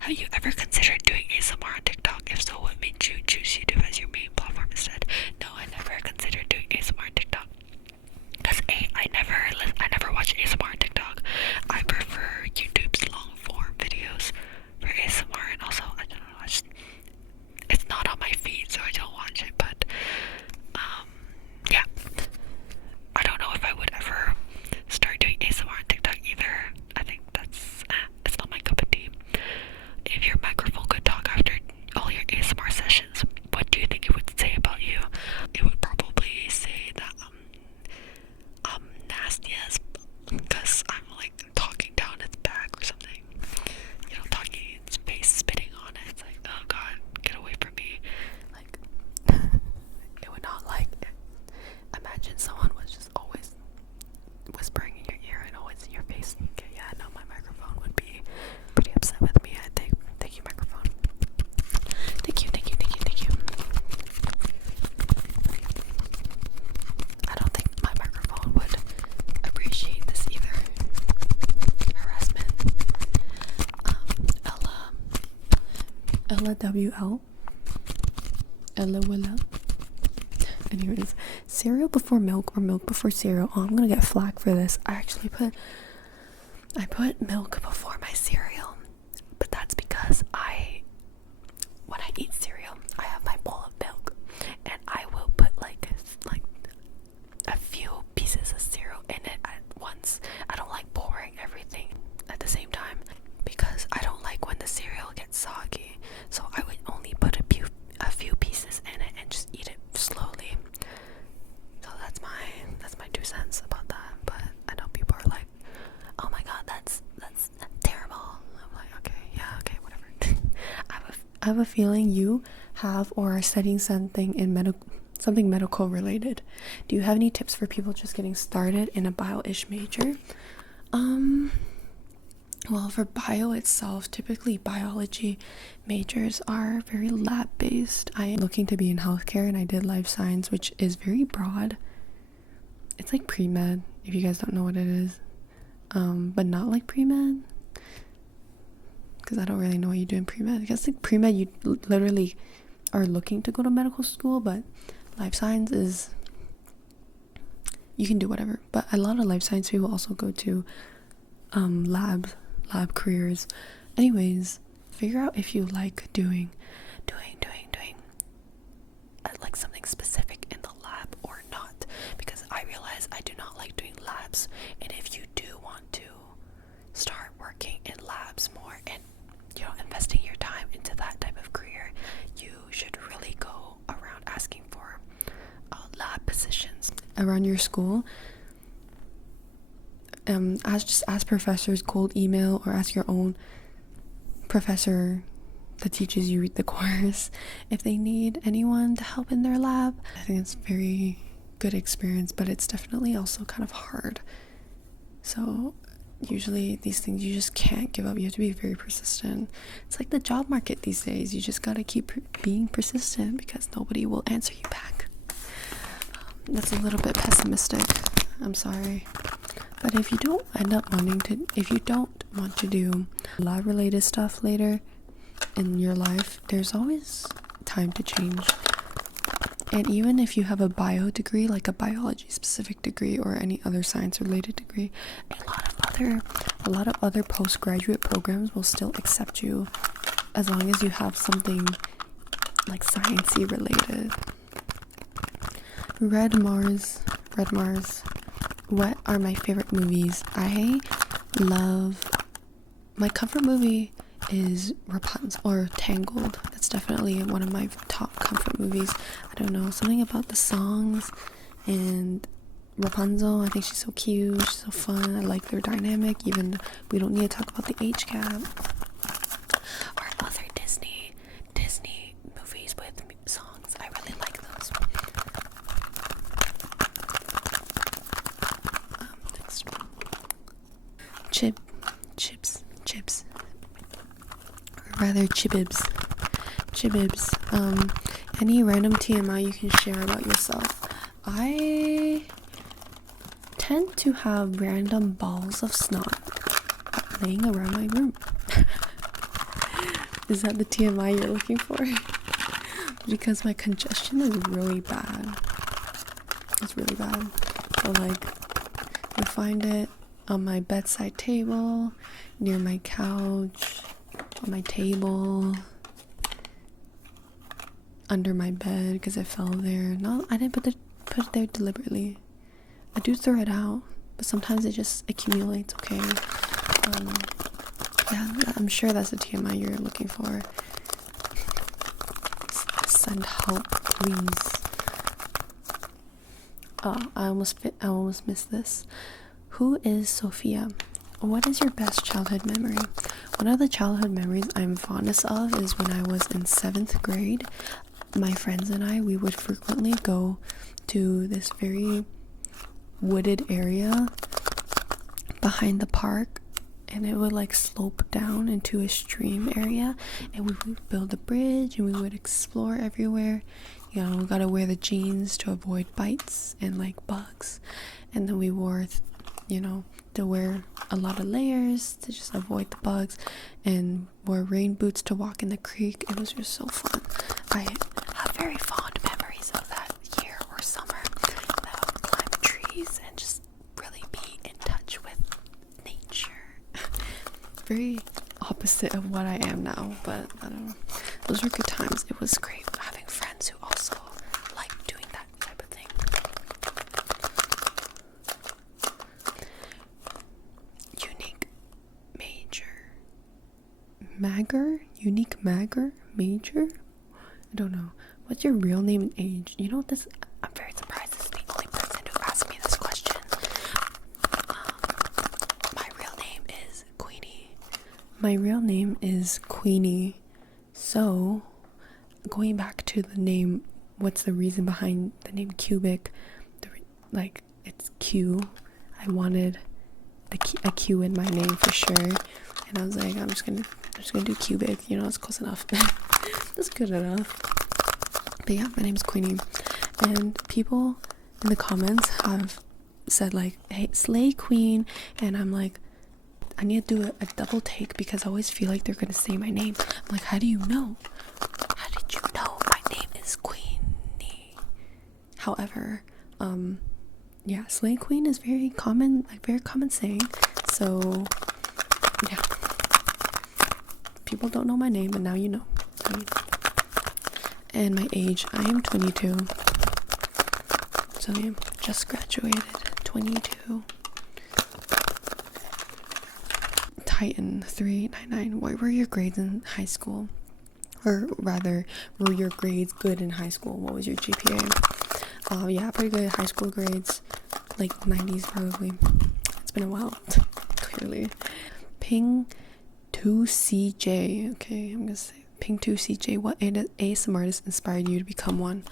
Have you ever considered doing ASMR on TikTok? If so, what made you choose YouTube as your main platform instead? No, I never considered doing ASMR on TikTok. Because I never watch ASMR on TikTok. I prefer YouTube's long form videos for ASMR, and also I don't know, it's not on my feed, so I don't watch it. But yeah, I don't know if I would ever start doing ASMR on TikTok either. I think it's not my cup of tea. If your microphone could talk after all your ASMR sessions, what do you think it would say about you? It would probably say that I'm nasty as because I'm like talking down its back or something. You know, talking in its face, spitting on it. It's like, oh god, get away from me. Like, it would not like it. Imagine someone was just always whispering in your ear and always in your face. Okay, yeah, no, my microphone would be pretty upset with me, I think. Thank you, microphone. Thank you. I don't think my microphone would appreciate this either. Harassment. Ella WL. Ella Willa. Anyways, cereal before milk or milk before cereal. Oh, I'm gonna get flack for this. I put milk before my cereal, but that's because when I eat cereal, I have my bowl of milk, and I will put like a few pieces of cereal in it at once. I don't like pouring everything have a feeling you have or are studying something in something medical related. Do you have any tips for people just getting started in a bio-ish major? Well, for bio itself, typically biology majors are very lab based. I am looking to be in healthcare and I did life science, which is very broad. It's like pre-med, if you guys don't know what it is. But not like pre-med, because I don't really know what you do in pre-med. I guess like pre-med, you literally are looking to go to medical school, but life science is, you can do whatever. But a lot of life science people also go to lab careers. Anyways, figure out if you like doing like something specific in the lab or not, because I realize I do not like doing labs. And if you do want to start working in labs more and, you know, investing your time into that type of career, you should really go around asking for lab positions around your school. Ask professors, cold email, or ask your own professor that teaches you the course if they need anyone to help in their lab. I think it's a very good experience, but it's definitely also kind of hard. So usually these things you just can't give up. You have to be very persistent. It's like the job market these days. You just gotta keep being persistent because nobody will answer you back. That's a little bit pessimistic, I'm sorry. But if you don't want to do lab related stuff later in your life, there's always time to change. And even if you have a bio degree, like a biology specific degree or any other science related degree, a lot of other postgraduate programs will still accept you as long as you have something like sciencey related. Red Mars. What are my favorite movies? My comfort movie is Rapunzel or Tangled. That's definitely one of my top comfort movies. I don't know, something about the songs and Rapunzel. I think she's so cute, she's so fun. I like their dynamic, even we don't need to talk about the age gap. Or other Disney movies with songs. I really like those. Next one. Chips. Or rather chibibs. Any random TMI you can share about yourself? I tend to have random balls of snot laying around my room. Is that the TMI you're looking for? Because my congestion is really bad. It's really bad. So like, you'll find it on my bedside table, near my couch, on my table, under my bed because it fell there. No, I didn't put it there deliberately. I do throw it out, but sometimes it just accumulates. Okay. Yeah, I'm sure that's the TMI you're looking for. Send help, please. Oh, I almost missed this. Who is Sophia? What is your best childhood memory? One of the childhood memories I'm fondest of is when I was in 7th grade. My friends and we would frequently go to this very wooded area behind the park, and it would like slope down into a stream area, and we would build a bridge and we would explore everywhere. You know, we gotta wear the jeans to avoid bites and like bugs, and then we wore to wear a lot of layers to just avoid the bugs, and wore rain boots to walk in the creek. It was just so fun. I have very fond memories of that year or summer. That would climb trees and just really be in touch with nature. Very opposite of what I am now, but I don't know. Those were good times. It was great having friends who also like doing that type of thing. Unique major? I don't know. What's your real name and age? You know this? I'm very surprised this is the only person who asked me this question. My real name is Queenie So, going back to the name, what's the reason behind the name cubic? Like, it's Q. I wanted a Q in my name for sure, and I was like, I'm just gonna do cubic. You know, it's close enough. That's good enough. But yeah, my name's Queenie, and people in the comments have said like, hey, slay queen, and I'm like, I need to do a double take because I always feel like they're gonna say my name. I'm like, how do you know? How did you know my name is Queenie? However, yeah, slay queen is very common saying. So yeah, people don't know my name, and now you know. And my age, I am 22. So yeah, just graduated, 22. Titan 399. What were your grades in high school? Or rather, were your grades good in high school? What was your GPA? Yeah, pretty good high school grades. Like 90s probably. It's been a while. Clearly. Ping 2CJ. Okay, I'm gonna say Ping 2CJ. What ASMR artist inspired you to become one?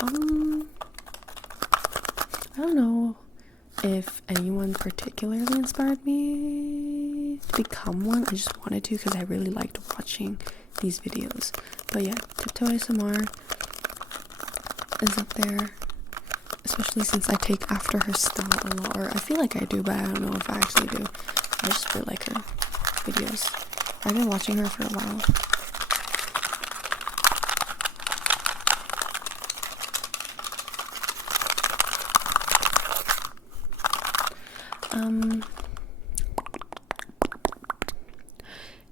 I don't know if anyone particularly inspired me to become one. I just wanted to because I really liked watching these videos. But yeah, Tiptoe ASMR is up there, especially since I take after her style a lot, or I feel like I do, but I don't know if I actually do. I just really like her videos. I've been watching her for a while.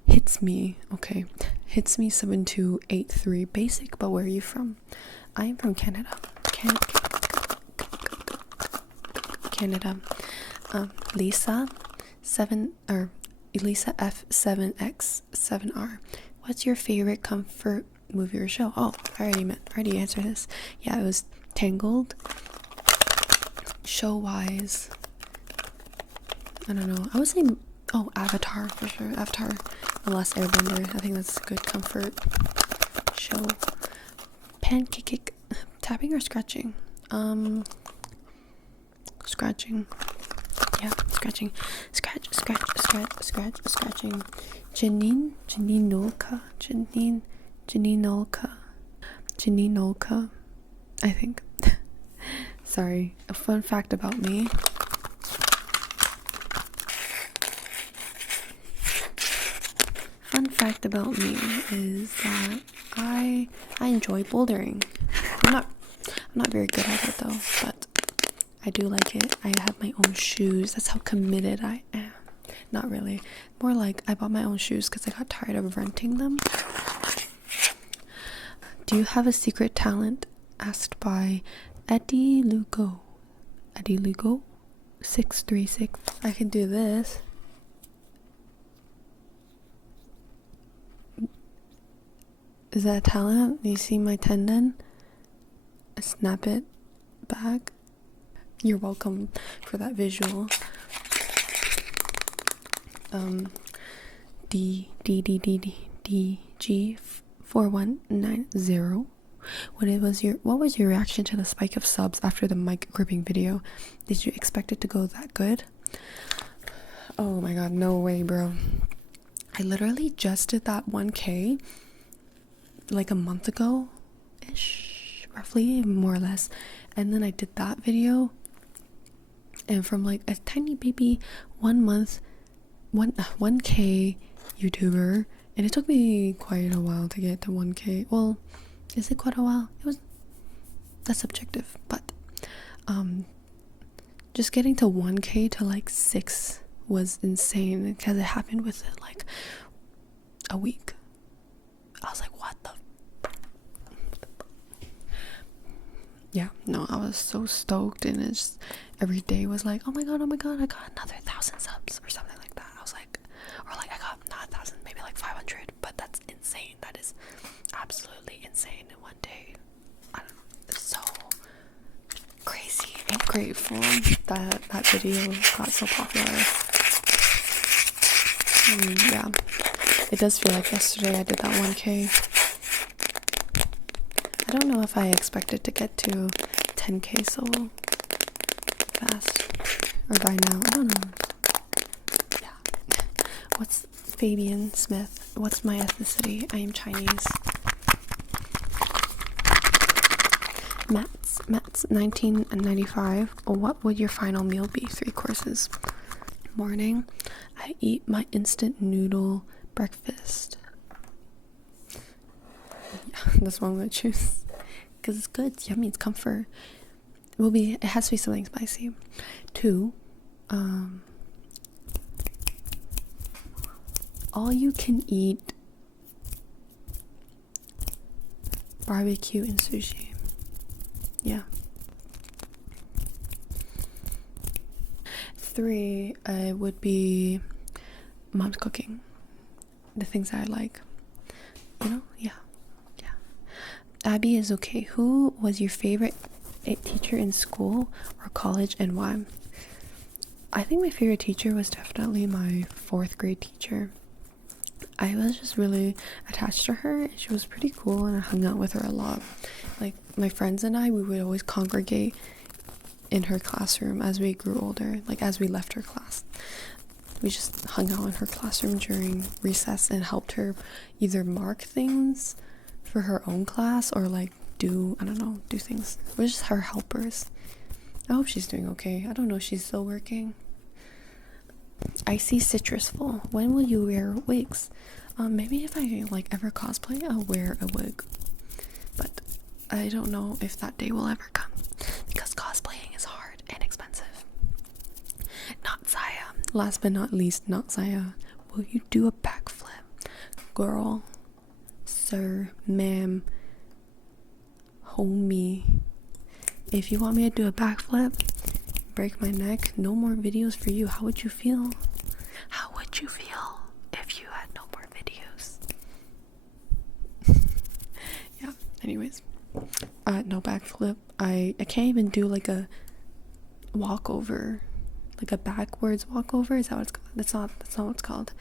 Hits me, okay. Hits me 7283. Basic, but where are you from? I am from Canada. Canada. Lisa Elisa F7X7R. What's your favorite comfort movie or show? Oh, I already answered this. Yeah, it was Tangled. Show wise, I don't know. I would say, Avatar for sure. Avatar, The Last Airbender. I think that's a good comfort show. Pancake, tapping or scratching? Scratching. Yeah, scratching. Scratching. Janinolka, I think. Sorry. A fun fact about me. Fun fact about me is that I enjoy bouldering. I'm not very good at it though, but I do like it. I have my own shoes. That's how committed I am. Not really. More like I bought my own shoes because I got tired of renting them. Do you have a secret talent? Asked by Eddie Lugo 636. I can do this. Is that a talent? Do you see my tendon? I snap it back. You're welcome for that visual. DG4190. What was your reaction to the spike of subs after the mic gripping video? Did you expect it to go that good? Oh my god, no way, bro. I literally just did that 1K like a month ago ish, roughly, more or less, and then I did that video, and from like a tiny baby 1 month 1K YouTuber, and it took me quite a while to get to 1K. Well, is it quite a while? That's subjective, but just getting to 1K to like 6 was insane because it happened within like a week. I was like, what the yeah, no, I was so stoked, and it's just, every day was like, oh my god, I got another 1,000 subs or something like that. I was like, or like I got not 1,000, maybe like 500, but that's insane. That is absolutely insane in one day. I don't know, it's so crazy and grateful that that video got so popular. Yeah, it does feel like yesterday I did that 1K. I don't know if I expected to get to 10k so fast. Or by now. I don't know. Yeah. What's Fabian Smith? What's my ethnicity? I am Chinese. Matt's 1995. What would your final meal be? 3 courses. Morning, I eat my instant noodle breakfast. Yeah, that's what I'm gonna choose. Because it's good, it's yummy, it's comfort. It has to be something spicy. 2, all you can eat barbecue and sushi. Yeah. 3, would be mom's cooking. The things that I like. You know? Yeah. Abby is okay. Who was your favorite teacher in school or college and why? I think my favorite teacher was definitely my 4th grade teacher. I was just really attached to her. She was pretty cool and I hung out with her a lot. Like my friends and I, we would always congregate in her classroom as we grew older, like as we left her class. We just hung out in her classroom during recess and helped her either mark things for her own class or like do things. We're just her helpers. I hope she's doing okay. I don't know if she's still working. I see citrusful. When will you wear wigs? Maybe if I like ever cosplay, I'll wear a wig. But I don't know if that day will ever come because cosplaying is hard and expensive. Not Zaya. Last but not least, not Zaya. Will you do a backflip? Girl, sir, ma'am, homie. If you want me to do a backflip, break my neck, no more videos for you. How would you feel? How would you feel if you had no more videos? Yeah, anyways. No backflip. I can't even do like a walkover. Like a backwards walkover. Is that what it's called? That's not what it's called.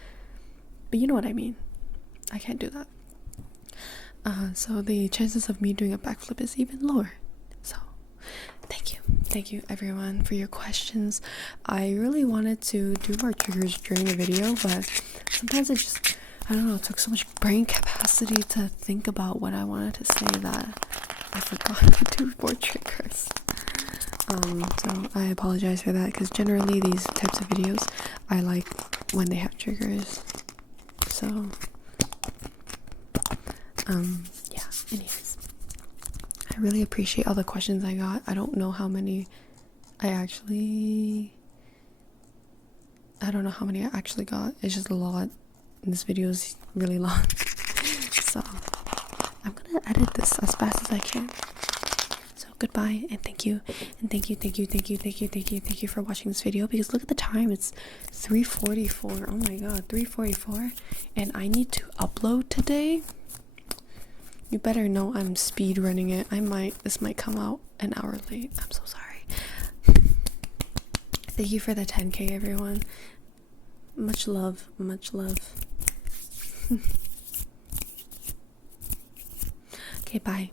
But you know what I mean. I can't do that. So the chances of me doing a backflip is even lower. So thank you everyone for your questions. I really wanted to do more triggers during the video, but sometimes it took so much brain capacity to think about what I wanted to say that I forgot to do more triggers. So I apologize for that because generally these types of videos I like when they have triggers. So yeah, anyways, I really appreciate all the questions I got. I don't know how many I actually got. It's just a lot, and this video is really long. So I'm gonna edit this as fast as I can. So goodbye and thank you for watching this video, because look at the time, it's 3:44. Oh my god, 3:44, and I need to upload today. You better know I'm speed running it. This might come out an hour late. I'm so sorry. Thank you for the 10k everyone. Much love. Okay, bye.